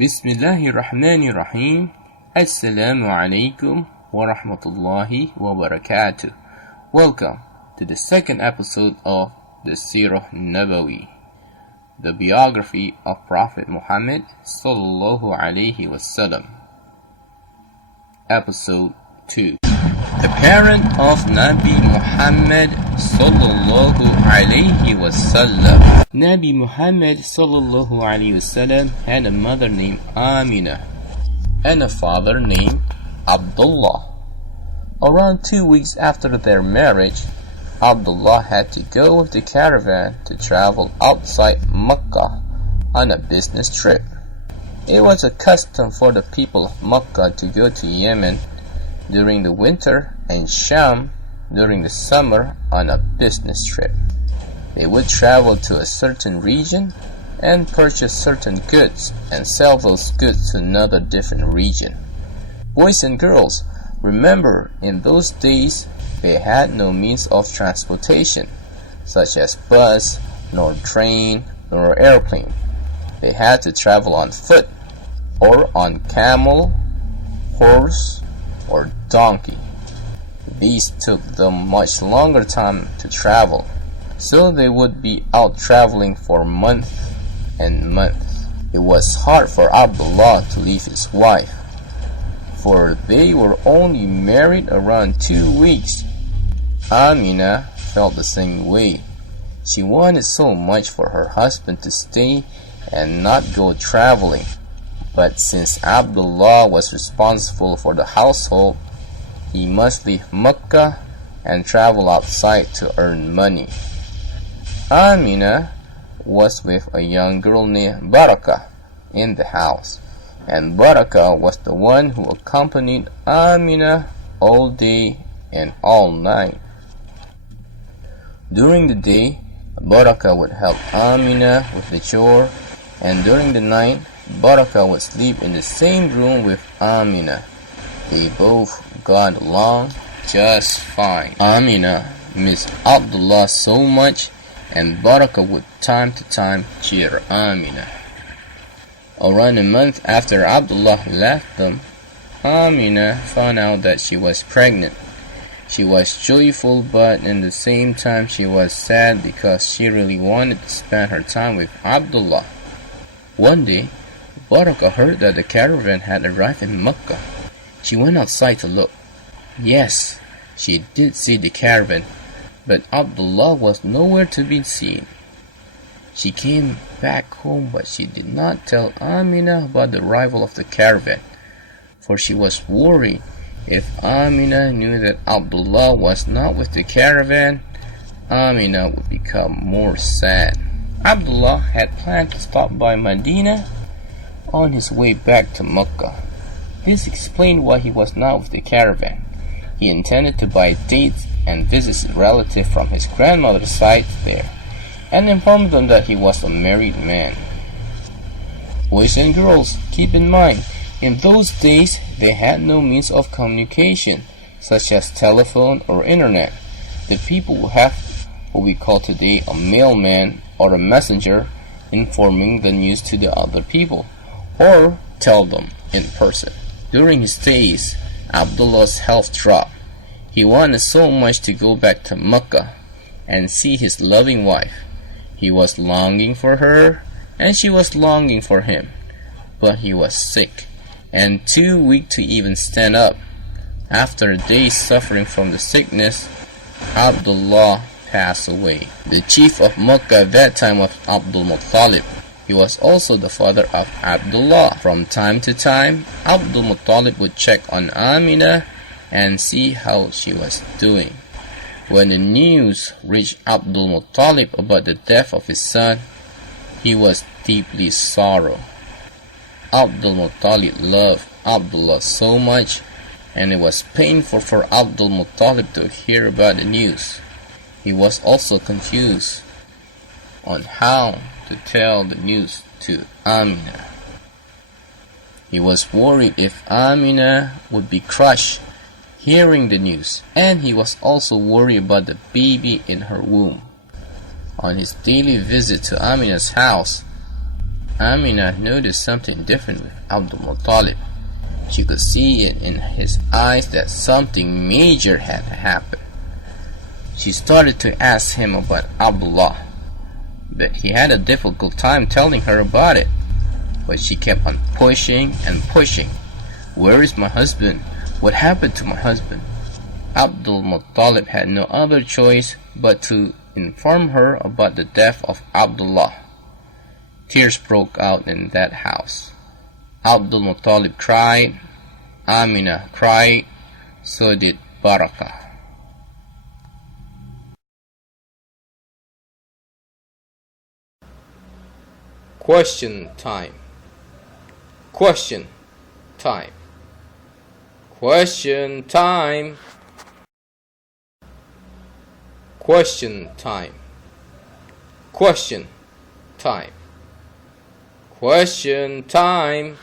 Bismillahirrahmanirrahim. Assalamu alaikum wa rahmatullahi wa barakatuh. Welcome to the second episode of the Seerah Nabawi, the biography of Prophet Muhammad sallallahu alaihi wasallam. Episode 2. The parent of Nabi Muhammad sallallahu alaihi wasallam. Nabi Muhammad sallallahu alaihi wasallam had a mother named Aminah and a father named Abdullah. Around 2 weeks after their marriage, Abdullah had to go with the caravan to travel outside Makkah on a business trip. It was a custom for the people of Makkah to go to Yemen during the winter and Sham during the summer on a business trip. They would travel to a certain region and purchase certain goods and sell those goods to another different region. Boys and girls, remember, in those days they had no means of transportation, such as bus, nor train, nor airplane. They had to travel on foot, or on camel, horse, or donkey. These took them much longer time to travel, so they would be out traveling for months and months. It was hard for Abdullah to leave his wife, for they were only married around 2 weeks. Aminah felt the same way. She wanted so much for her husband to stay and not go traveling. But since Abdullah was responsible for the household, he must leave Makkah and travel outside to earn money. Aminah was with a young girl named Barakah in the house, and Barakah was the one who accompanied Aminah all day and all night. During the day, Barakah would help Aminah with the chore, and during the night, Barakah would sleep in the same room with Aminah. They both got along just fine. Aminah missed Abdullah so much, and Barakah would time to time cheer Aminah. Around a month after Abdullah left them, Aminah found out that she was pregnant. She was joyful, but at the same time she was sad because she really wanted to spend her time with Abdullah. One day, Barakah heard that the caravan had arrived in Makkah. She went outside to look. Yes, she did see the caravan, but Abdullah was nowhere to be seen. She came back home, but she did not tell Aminah about the arrival of the caravan, for she was worried if Aminah knew that Abdullah was not with the caravan, Aminah would become more sad. Abdullah had planned to stop by Medina on his way back to Makkah. This explained why he was not with the caravan. He intended to buy dates and visit his relative from his grandmother's side there, and informed them that he was a married man. Boys and girls, keep in mind, in those days they had no means of communication, such as telephone or internet. The people would have what we call today a mailman or a messenger informing the news to the other people, or tell them in person. During his days, Abdullah's health dropped. He wanted so much to go back to Makkah and see his loving wife. He was longing for her, and she was longing for him. But he was sick, and too weak to even stand up. After days suffering from the sickness, Abdullah passed away. The chief of Makkah at that time was Abdul Muttalib. He was also the father of Abdullah. From time to time, Abdul Muttalib would check on Aminah and see how she was doing. When the news reached Abdul Muttalib about the death of his son, he was deeply sorrowed. Abdul Muttalib loved Abdullah so much, and it was painful for Abdul Muttalib to hear about the news. He was also confused on how to tell the news to Aminah. He was worried if Aminah would be crushed hearing the news, and he was also worried about the baby in her womb. On his daily visit to Aminah's house, Aminah noticed something different with Abdul Muttalib. She could see it in his eyes that something major had happened. She started to ask him about Abdullah, but he had a difficult time telling her about it. But she kept on pushing and pushing. Where is my husband? What happened to my husband? Abdul Muttalib had no other choice but to inform her about the death of Abdullah. Tears broke out in that house. Abdul Muttalib cried, Aminah cried, so did Barakah. Question time. Question time. Question time. Question time. Question time. Question time.